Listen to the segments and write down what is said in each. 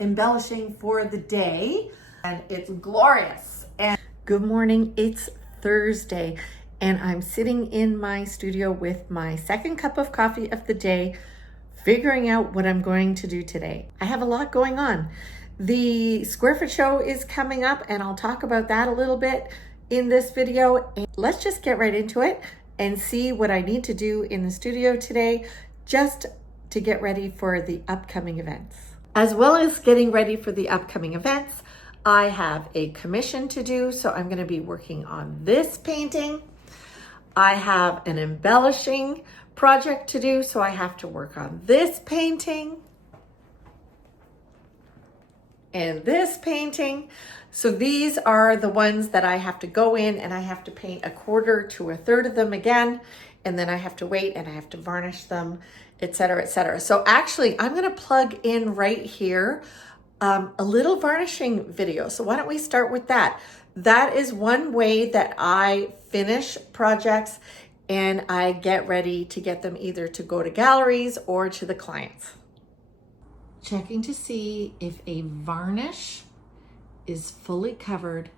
embellishing for the day, and it's glorious. And good morning, it's Thursday, and I'm sitting in my studio with my second cup of coffee of the day, figuring out what I'm going to do today. I have a lot going on. The square foot show is coming up, and I'll talk about that a little bit in this video. And let's just get right into it and see what I need to do in the studio today just to get ready for the upcoming events. As well as getting ready for the upcoming events, I have a commission to do, so I'm going to be working on this painting. I have an embellishing project to do, so I have to work on this painting and this painting. So these are the ones that I have to go in and I have to paint a quarter to a third of them again, and then I have to wait and I have to varnish them, etc., etc. So actually I'm going to plug in right here a little varnishing video. So why don't we start with that? That is one way that I finish projects and I get ready to get them either to go to galleries or to the clients. Checking to see if a varnish is fully covered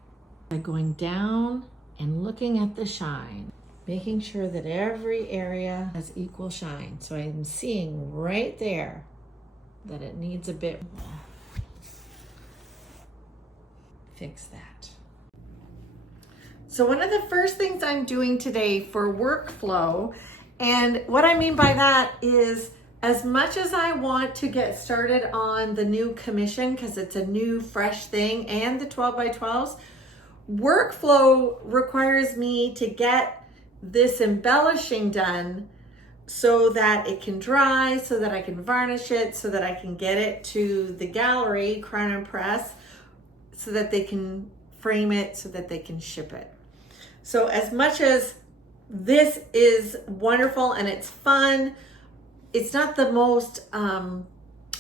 by going down and looking at the shine, making sure that every area has equal shine. So I'm seeing right there that it needs a bit. Fix that. So one of the first things I'm doing today for workflow, and what I mean by that is, as much as I want to get started on the new commission because it's a new fresh thing and the 12 by 12s, workflow requires me to get this embellishing done so that it can dry, so that I can varnish it, so that I can get it to the gallery, Crown and Press, so that they can frame it, so that they can ship it. So as much as this is wonderful and it's fun, it's not the most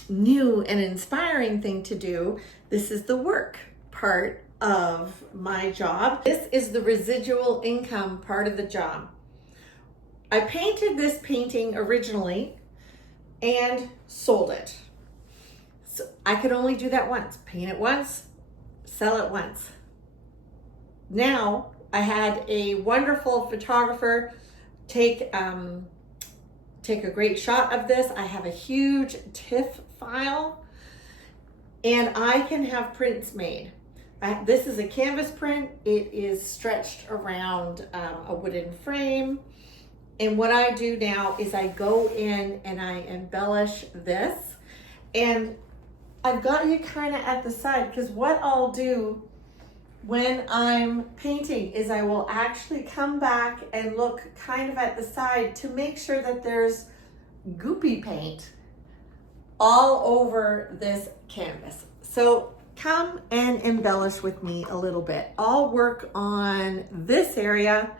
new and inspiring thing to do. This is the work part of my job. This is the residual income part of the job. I painted this painting originally and sold it. So I could only do that once, paint it once, sell it once. Now I had a wonderful photographer take a great shot of this. I have a huge TIFF file and I can have prints made. This is a canvas print. It is stretched around a wooden frame. And what I do now is I go in and I embellish this. And I've got you kind of at the side, because what I'll do when I'm painting is I will actually come back and look kind of at the side to make sure that there's goopy paint all over this canvas. So come and embellish with me a little bit. I'll work on this area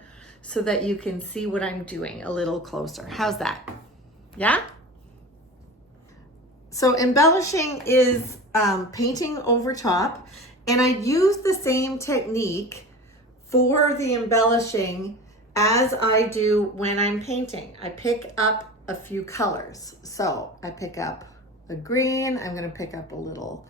so that you can see what I'm doing a little closer. How's that? Yeah? So embellishing is painting over top. And I use the same technique for the embellishing as I do when I'm painting. I pick up a few colors. So I pick up a green, I'm gonna pick up a little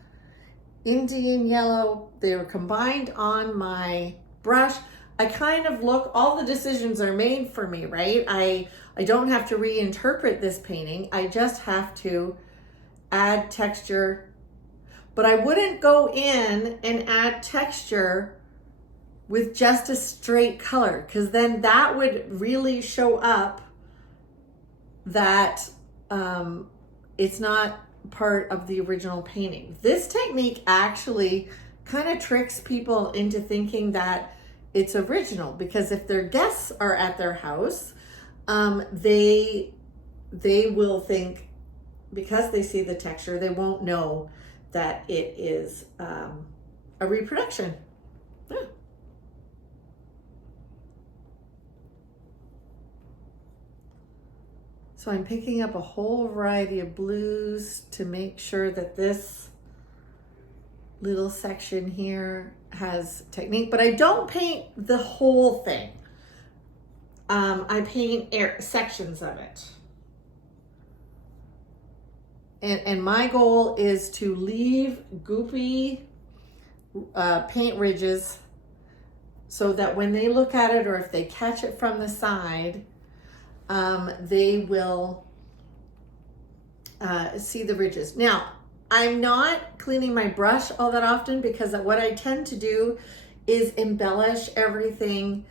Indian yellow. They were combined on my brush. I kind of look, all the decisions are made for me, right? I don't have to reinterpret this painting. I just have to add texture. But I wouldn't go in and add texture with just a straight color, because then that would really show up that it's not part of the original painting. This technique actually kind of tricks people into thinking that it's original, because if their guests are at their house, they will think, because they see the texture, they won't know that it is a reproduction. Yeah. So I'm picking up a whole variety of blues to make sure that this little section here has technique, but I don't paint the whole thing. I paint sections of it. And my goal is to leave goopy paint ridges so that when they look at it or if they catch it from the side, they will see the ridges. Now, I'm not cleaning my brush all that often because what I tend to do is embellish everything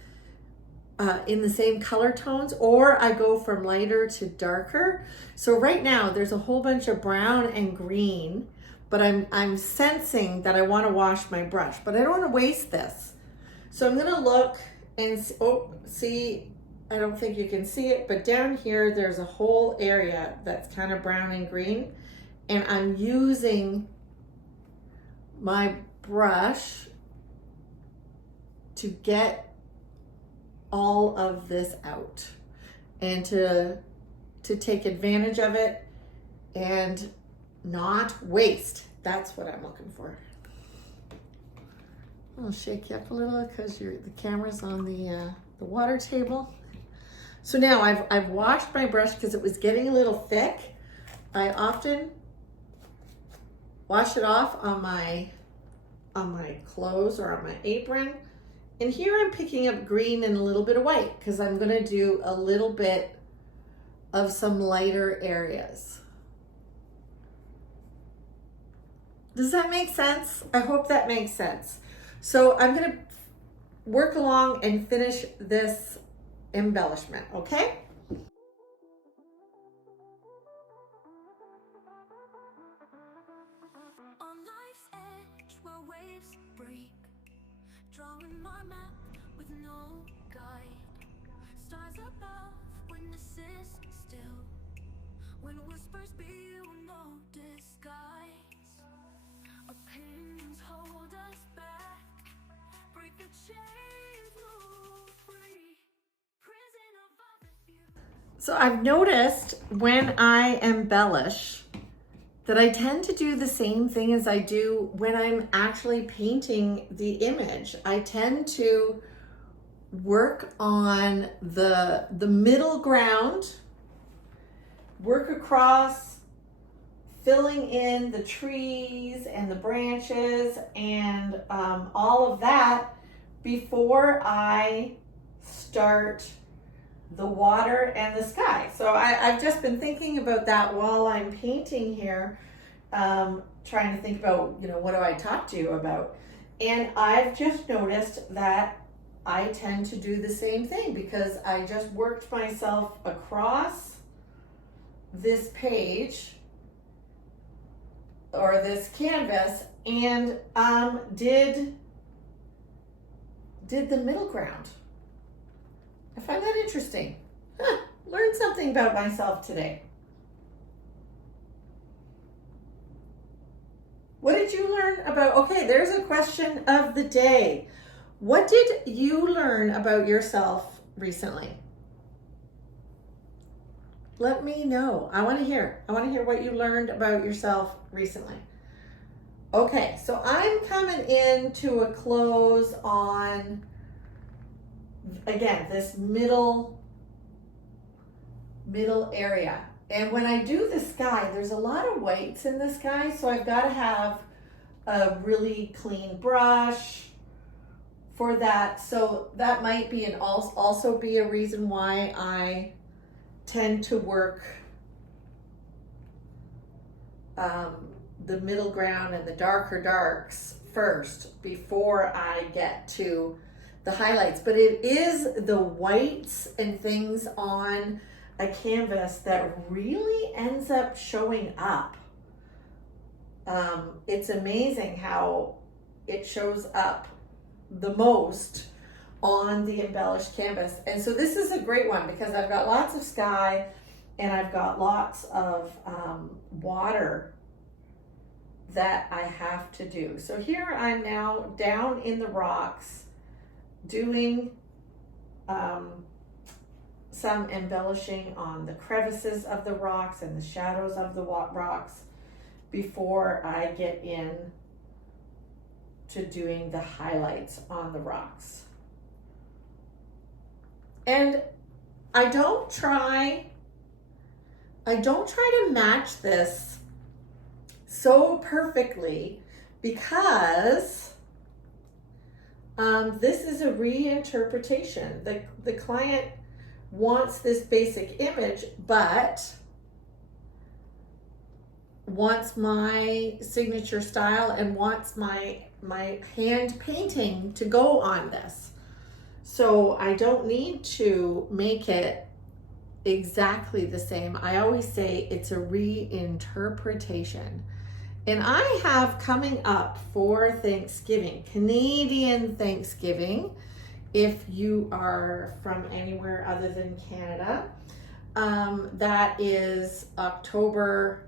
in the same color tones, or I go from lighter to darker. So right now there's a whole bunch of brown and green, but I'm sensing that I want to wash my brush, but I don't want to waste this. So I'm going to look and see, I don't think you can see it, but down here there's a whole area that's kind of brown and green, and I'm using my brush to get all of this out and to take advantage of it and not waste. That's what I'm looking for. I'll shake you up a little because the camera's on the water table. So now I've washed my brush because it was getting a little thick. I often wash it off on my clothes or on my apron. And here I'm picking up green and a little bit of white because I'm going to do a little bit of some lighter areas. Does that make sense? I hope that makes sense. So I'm going to work along and finish this embellishment, okay? On life's edge where waves break, drawing my map with no guide. Stars above, witnesses still. When whispers build no disguise. Opinions hold us back. Break the chains, move free. Prison of other few. So I've noticed when I embellish that I tend to do the same thing as I do when I'm actually painting the image. I tend to work on the middle ground, work across, filling in the trees and the branches and all of that before I start the water and the sky. So I've just been thinking about that while I'm painting here, trying to think about, what do I talk to you about? And I've just noticed that I tend to do the same thing because I just worked myself across this page or this canvas and did the middle ground. I find that interesting. Learned something about myself today. What did you learn about? Okay, there's a question of the day. What did you learn about yourself recently? Let me know. I want to hear. I want to hear what you learned about yourself recently. Okay, so I'm coming into a close on, again, this middle area. And when I do the sky, there's a lot of whites in the sky, so I've got to have a really clean brush for that. So that might be also be a reason why I tend to work the middle ground and the darker darks first before I get to the highlights. But it is the whites and things on a canvas that really ends up showing up. It's amazing how it shows up the most on the embellished canvas. And so this is a great one because I've got lots of sky and I've got lots of water that I have to do. So here I'm now down in the rocks doing some embellishing on the crevices of the rocks and the shadows of the rocks before I get in to doing the highlights on the rocks. And I don't try to match this so perfectly because this is a reinterpretation. The client wants this basic image, but wants my signature style and wants my hand painting to go on this. So I don't need to make it exactly the same. I always say it's a reinterpretation. And I have coming up for Thanksgiving, Canadian Thanksgiving, if you are from anywhere other than Canada, that is October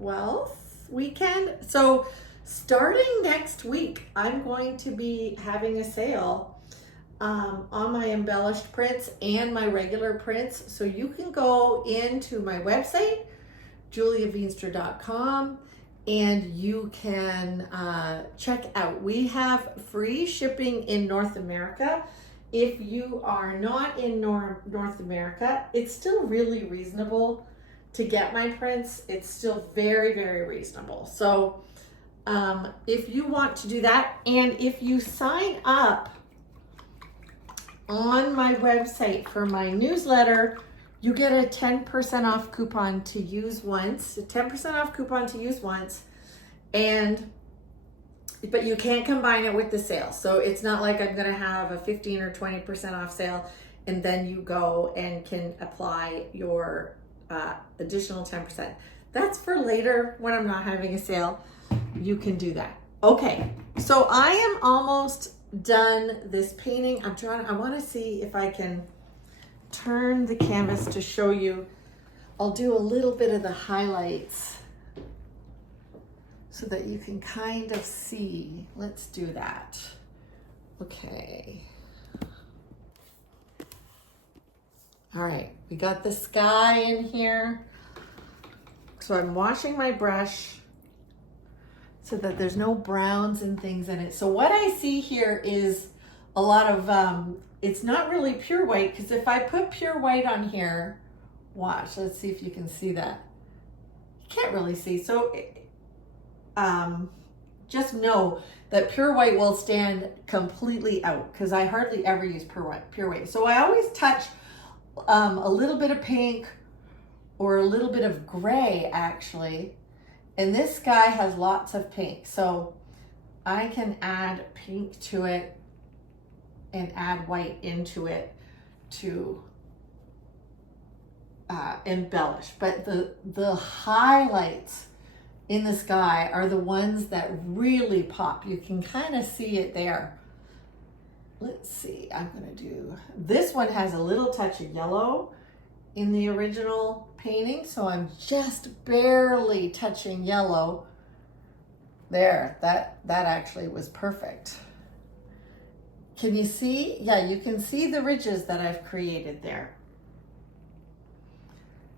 12th weekend. So starting next week, I'm going to be having a sale on my embellished prints and my regular prints. So you can go into my website, juliaveenstra.com, and you can check out. We have free shipping in North America. If you are not in North America, it's still really reasonable to get my prints. It's still very, very reasonable. So if you want to do that, and if you sign up on my website for my newsletter, you get a 10% off coupon to use once, a 10% off coupon to use once, but you can't combine it with the sale. So it's not like I'm gonna have a 15 or 20% off sale and then you go and can apply your additional 10%. That's for later when I'm not having a sale. You can do that. Okay, so I am almost done this painting. I want to see if I can turn the canvas to show you. I'll do a little bit of the highlights so that you can kind of see. Let's do that. Okay. All right, we got the sky in here. So I'm washing my brush so that there's no browns and things in it. So what I see here is a lot of, it's not really pure white, because if I put pure white on here, watch, let's see if you can see that. You can't really see. So just know that pure white will stand completely out, because I hardly ever use pure white. So I always touch a little bit of pink or a little bit of gray actually. And this guy has lots of pink, so I can add pink to it and add white into it to embellish. But the highlights in the sky are the ones that really pop. You can kind of see it there. Let's see, I'm gonna do, this one has a little touch of yellow in the original painting, so I'm just barely touching yellow there. That actually was perfect. Can you see? Yeah, you can see the ridges that I've created there.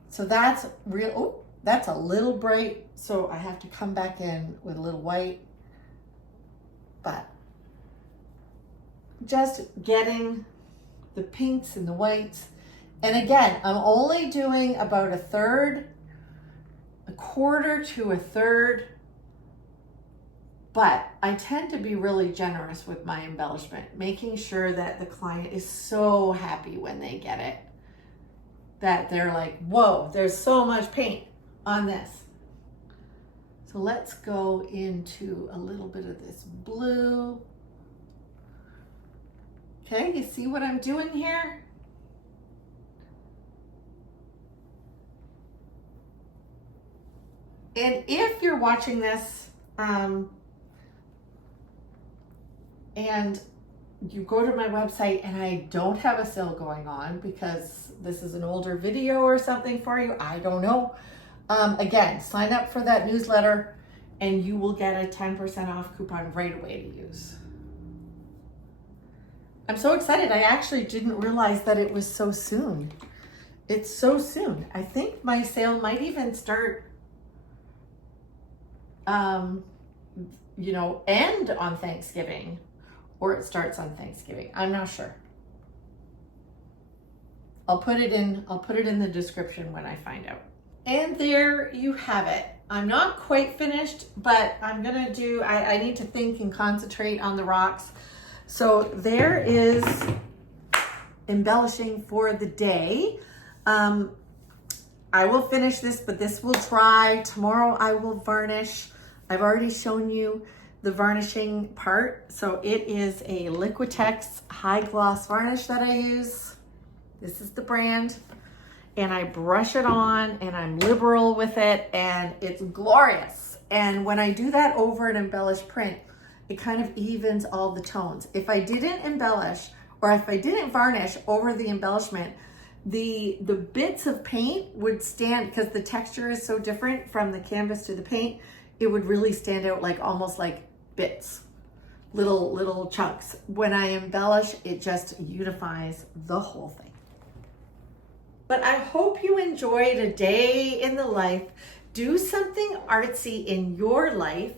So that's real. Oh, that's a little bright, so I have to come back in with a little white, but just getting the pinks and the whites. And again, I'm only doing about a third, a quarter to a third, but I tend to be really generous with my embellishment, making sure that the client is so happy when they get it, that they're like, whoa, there's so much paint on this. So let's go into a little bit of this blue. Okay, you see what I'm doing here? And if you're watching this and you go to my website and I don't have a sale going on because this is an older video or something for you, I don't know. Again, sign up for that newsletter and you will get a 10% off coupon right away to use. I'm so excited. I actually didn't realize that it was so soon. It's so soon. I think my sale might even start end on Thanksgiving, or it starts on Thanksgiving. I'm not sure. I'll put it in the description when I find out. And there you have it. I'm not quite finished, but I'm gonna do, I need to think and concentrate on the rocks. So there is embellishing for the day. I will finish this, but this will dry. Tomorrow I will varnish. I've already shown you the varnishing part. So it is a Liquitex high gloss varnish that I use. This is the brand. And I brush it on and I'm liberal with it and it's glorious. And when I do that over an embellished print, it kind of evens all the tones. If I didn't embellish or if I didn't varnish over the embellishment, the bits of paint would stand, because the texture is so different from the canvas to the paint, it would really stand out like almost like bits, little chunks. When I embellish, it just unifies the whole thing. But I hope you enjoyed a day in the life. Do something artsy in your life.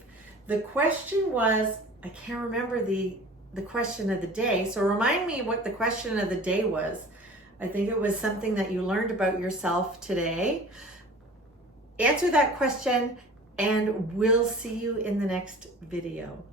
The question was, I can't remember the question of the day. So remind me what the question of the day was. I think it was something that you learned about yourself today. Answer that question and we'll see you in the next video.